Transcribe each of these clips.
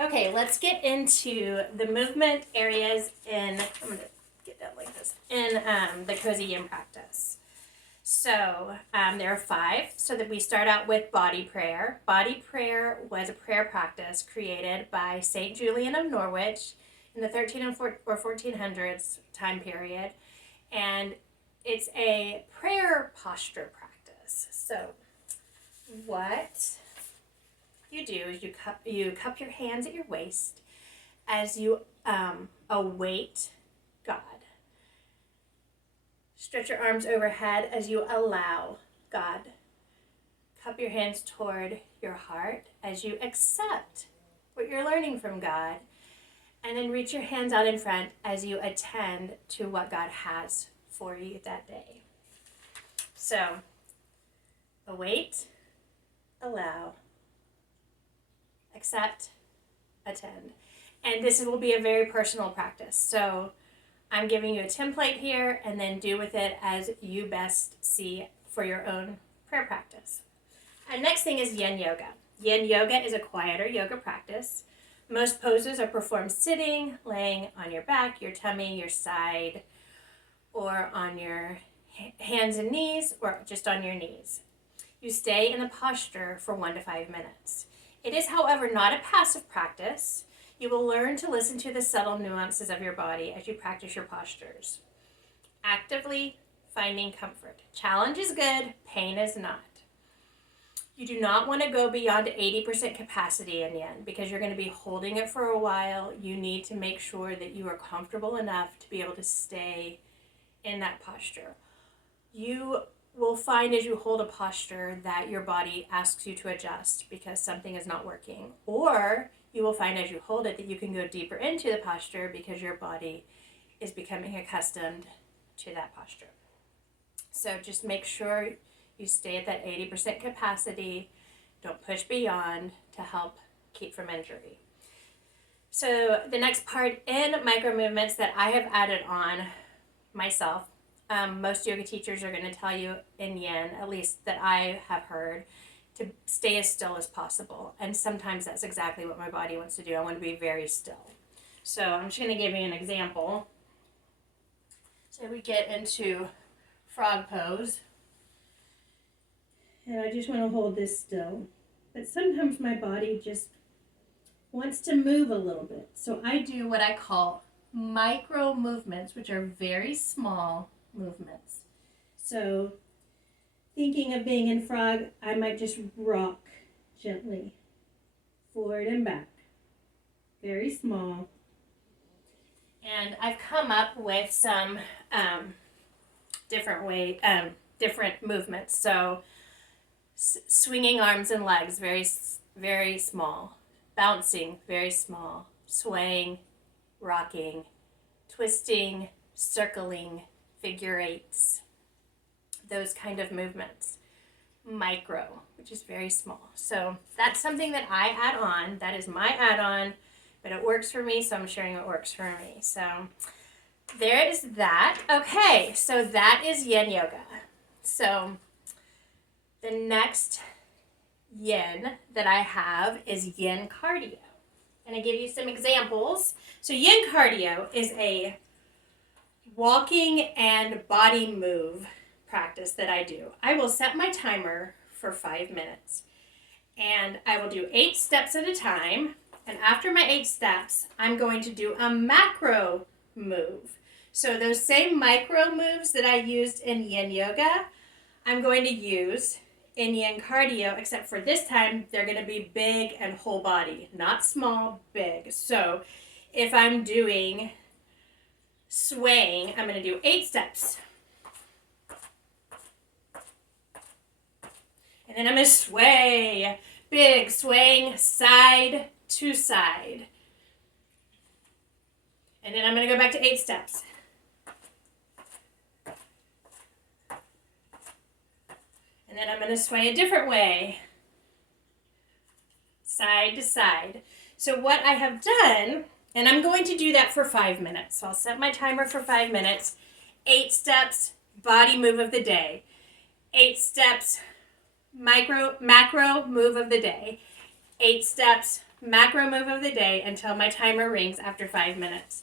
Okay, let's get into the movement areas I'm going to get that like this, in the Cozy Yin practice. So there are 5. So that we start out with body prayer. Body prayer was a prayer practice created by St. Julian of Norwich in the 1400s time period. And it's a prayer posture practice. So what you do is you cup your hands at your waist as you await God. Stretch your arms overhead as you allow God. Cup your hands toward your heart as you accept what you're learning from God. And then reach your hands out in front as you attend to what God has for you that day. So, await, allow, accept, attend. And this will be a very personal practice. So, I'm giving you a template here, and then do with it as you best see for your own prayer practice. And next thing is Yin Yoga. Yin Yoga is a quieter yoga practice. Most poses are performed sitting, laying on your back, your tummy, your side, or on your hands and knees, or just on your knees. You stay in the posture for 1 to 5 minutes. It is, however, not a passive practice. You will learn to listen to the subtle nuances of your body as you practice your postures. Actively finding comfort. Challenge is good, pain is not. You do not want to go beyond 80% capacity in Yin because you're going to be holding it for a while. You need to make sure that you are comfortable enough to be able to stay in that posture. You will find as you hold a posture that your body asks you to adjust because something is not working. Or you will find as you hold it that you can go deeper into the posture because your body is becoming accustomed to that posture. So just make sure you stay at that 80% capacity. Don't push beyond to help keep from injury. So the next part in micro movements that I have added on myself, most yoga teachers are going to tell you in Yin, at least that I have heard, to stay as still as possible. And sometimes that's exactly what my body wants to do. I want to be very still. So I'm just going to give you an example. So we get into frog pose. And I just want to hold this still. But sometimes my body just wants to move a little bit. So I do what I call micro movements, which are very small movements. So thinking of being in frog, I might just rock gently forward and back. Very small. And I've come up with some different movements. So swinging arms and legs, very, very small. Bouncing, very small. Swaying, rocking, twisting, circling, figure eights. Those kind of movements. Micro, which is very small. So that's something that I add on. That is my add-on, but it works for me, so I'm sharing what works for me. So there is that. Okay, so that is Yin Yoga. So the next Yin that I have is Yin Cardio. And I give you some examples. So Yin Cardio is a walking and body move practice that I do. I will set my timer for 5 minutes. And I will do 8 steps at a time. And after my 8 steps, I'm going to do a macro move. So those same micro moves that I used in Yin Yoga, I'm going to use in Yin Cardio, except for this time, they're going to be big and whole body, not small, big. So if I'm doing swaying, I'm going to do 8 steps. And then I'm going to sway, big swaying side to side. And then I'm going to go back to 8 steps. And then I'm going to sway a different way, side to side. So what I have done, and I'm going to do that for 5 minutes. So I'll set my timer for 5 minutes. 8 steps, body move of the day. 8 steps, macro move of the day. 8 steps, macro move of the day until my timer rings after 5 minutes.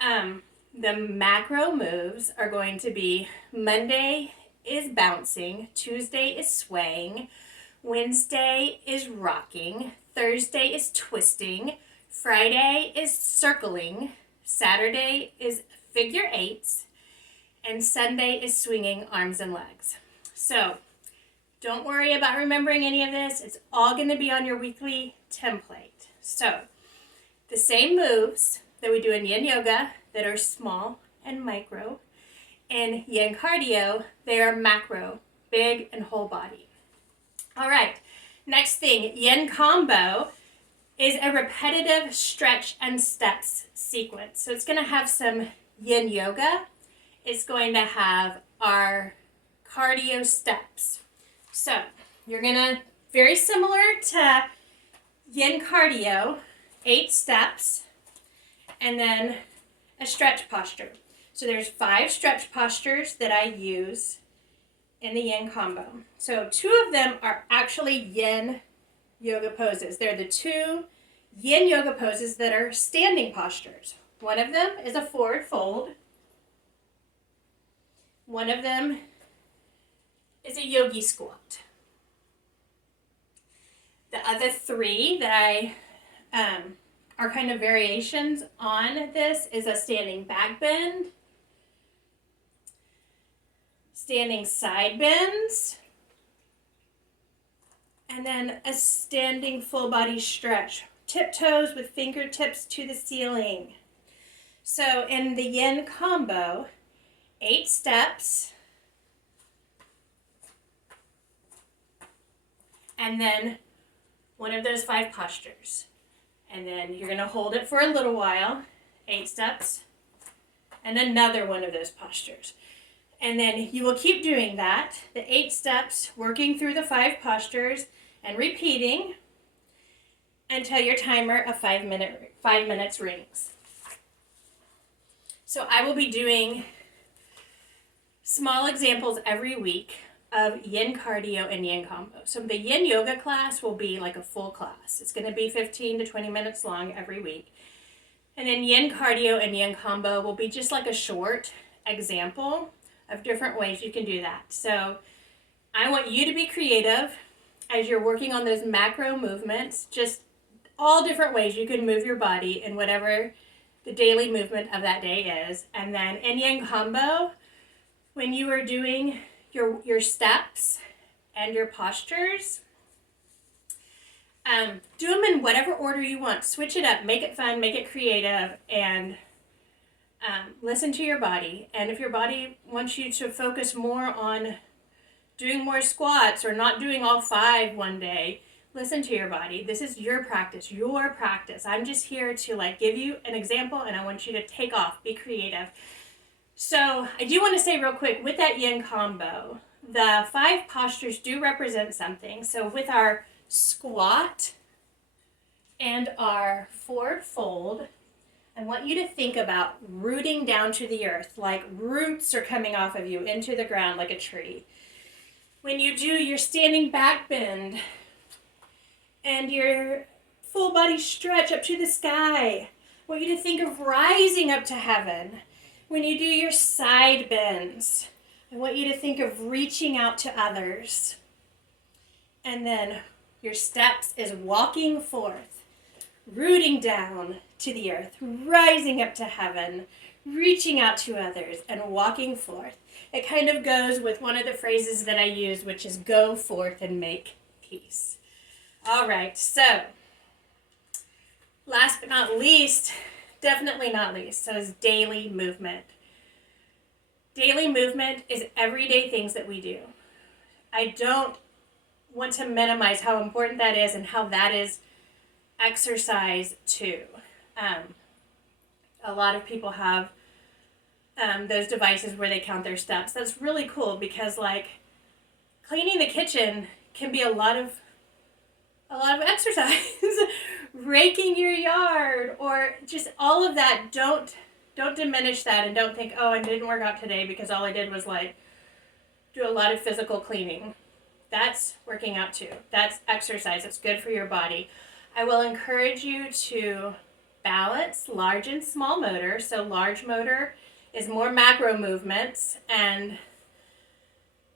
The macro moves are going to be Monday is bouncing, Tuesday is swaying, Wednesday is rocking, Thursday is twisting, Friday is circling, Saturday is figure eights, and Sunday is swinging arms and legs. So don't worry about remembering any of this. It's all going to be on your weekly template. So the same moves that we do in yin yoga that are small and micro. In yin cardio, they are macro, big and whole body. All right, next thing, yin combo is a repetitive stretch and steps sequence. So it's going to have some yin yoga. It's going to have our cardio steps. So you're going to, very similar to yin cardio, 8 steps, and then a stretch posture. So there's 5 stretch postures that I use in the yin combo. So 2 of them are actually yin yoga poses. They're the 2 yin yoga poses that are standing postures. One of them is a forward fold. One of them is a yogi squat. The other 3 that I are kind of variations on this is a standing back bend, standing side bends, and then a standing full body stretch. Tiptoes with fingertips to the ceiling. So in the yin combo, 8 steps, and then one of those 5 postures. And then you're going to hold it for a little while, 8 steps, and another one of those postures. And then you will keep doing that, the 8 steps, working through the 5 postures and repeating until your timer of 5 minutes rings. So I will be doing small examples every week of yin cardio and yin combo. So the yin yoga class will be like a full class. It's going to be 15 to 20 minutes long every week. And then yin cardio and yin combo will be just like a short example of different ways you can do that. So I want you to be creative as you're working on those macro movements, just all different ways you can move your body in whatever the daily movement of that day is. And then in yin combo, when you are doing your steps and your postures, do them in whatever order you want. Switch it up, make it fun, make it creative, and listen to your body. And if your body wants you to focus more on doing more squats or not doing all 5 one day, listen to your body. This is your practice, your practice. I'm just here to give you an example, and I want you to take off, be creative. So I do want to say real quick, with that yin combo, the 5 postures do represent something. So with our squat and our forward fold, I want you to think about rooting down to the earth, like roots are coming off of you into the ground like a tree. When you do your standing back bend and your full body stretch up to the sky, I want you to think of rising up to heaven. When you do your side bends, I want you to think of reaching out to others. And then your steps is walking forth, rooting down to the earth, rising up to heaven, reaching out to others, and walking forth. It kind of goes with one of the phrases that I use, which is go forth and make peace. All right, so last but not least, definitely not least, so is daily movement. Daily movement is everyday things that we do. I don't want to minimize how important that is and how that is exercise too. A lot of people have those devices where they count their steps. That's really cool because cleaning the kitchen can be a lot of exercise. Raking your yard, or just all of that. Don't diminish that, and don't think, oh, I didn't work out today because all I did was do a lot of physical cleaning. That's working out too. That's exercise. It's good for your body. I will encourage you to balance large and small motor. So large motor is more macro movements, and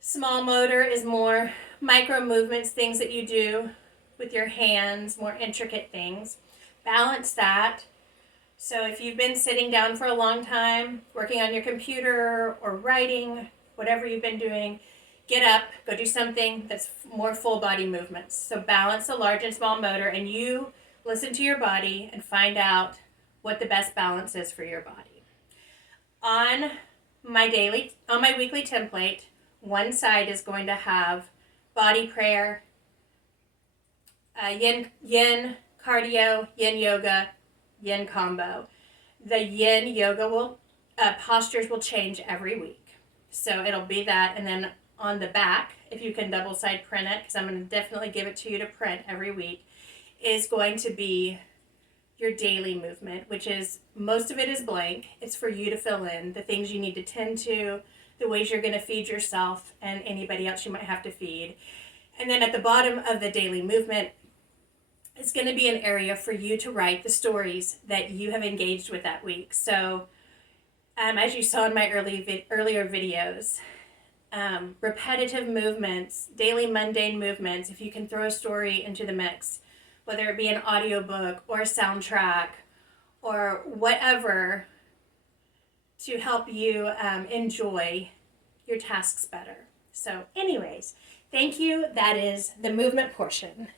small motor is more micro movements, things that you do with your hands, more intricate things. Balance that. So if you've been sitting down for a long time, working on your computer or writing, whatever you've been doing, get up, go do something that's more full body movements. So balance the large and small motor, and you listen to your body and find out what the best balance is for your body. On my weekly template, one side is going to have body prayer, yin cardio, yin yoga, yin combo. The yin yoga postures will change every week. So it'll be that, and then on the back, if you can double side print it, because I'm going to definitely give it to you to print every week, is going to be your daily movement, which is, most of it is blank. It's for you to fill in the things you need to tend to, the ways you're going to feed yourself and anybody else you might have to feed. And then at the bottom of the daily movement, it's going to be an area for you to write the stories that you have engaged with that week. So as you saw in my earlier videos, repetitive movements, daily mundane movements, if you can throw a story into the mix, whether it be an audiobook or a soundtrack or whatever, to help you enjoy your tasks better. So anyways, thank you. That is the movement portion.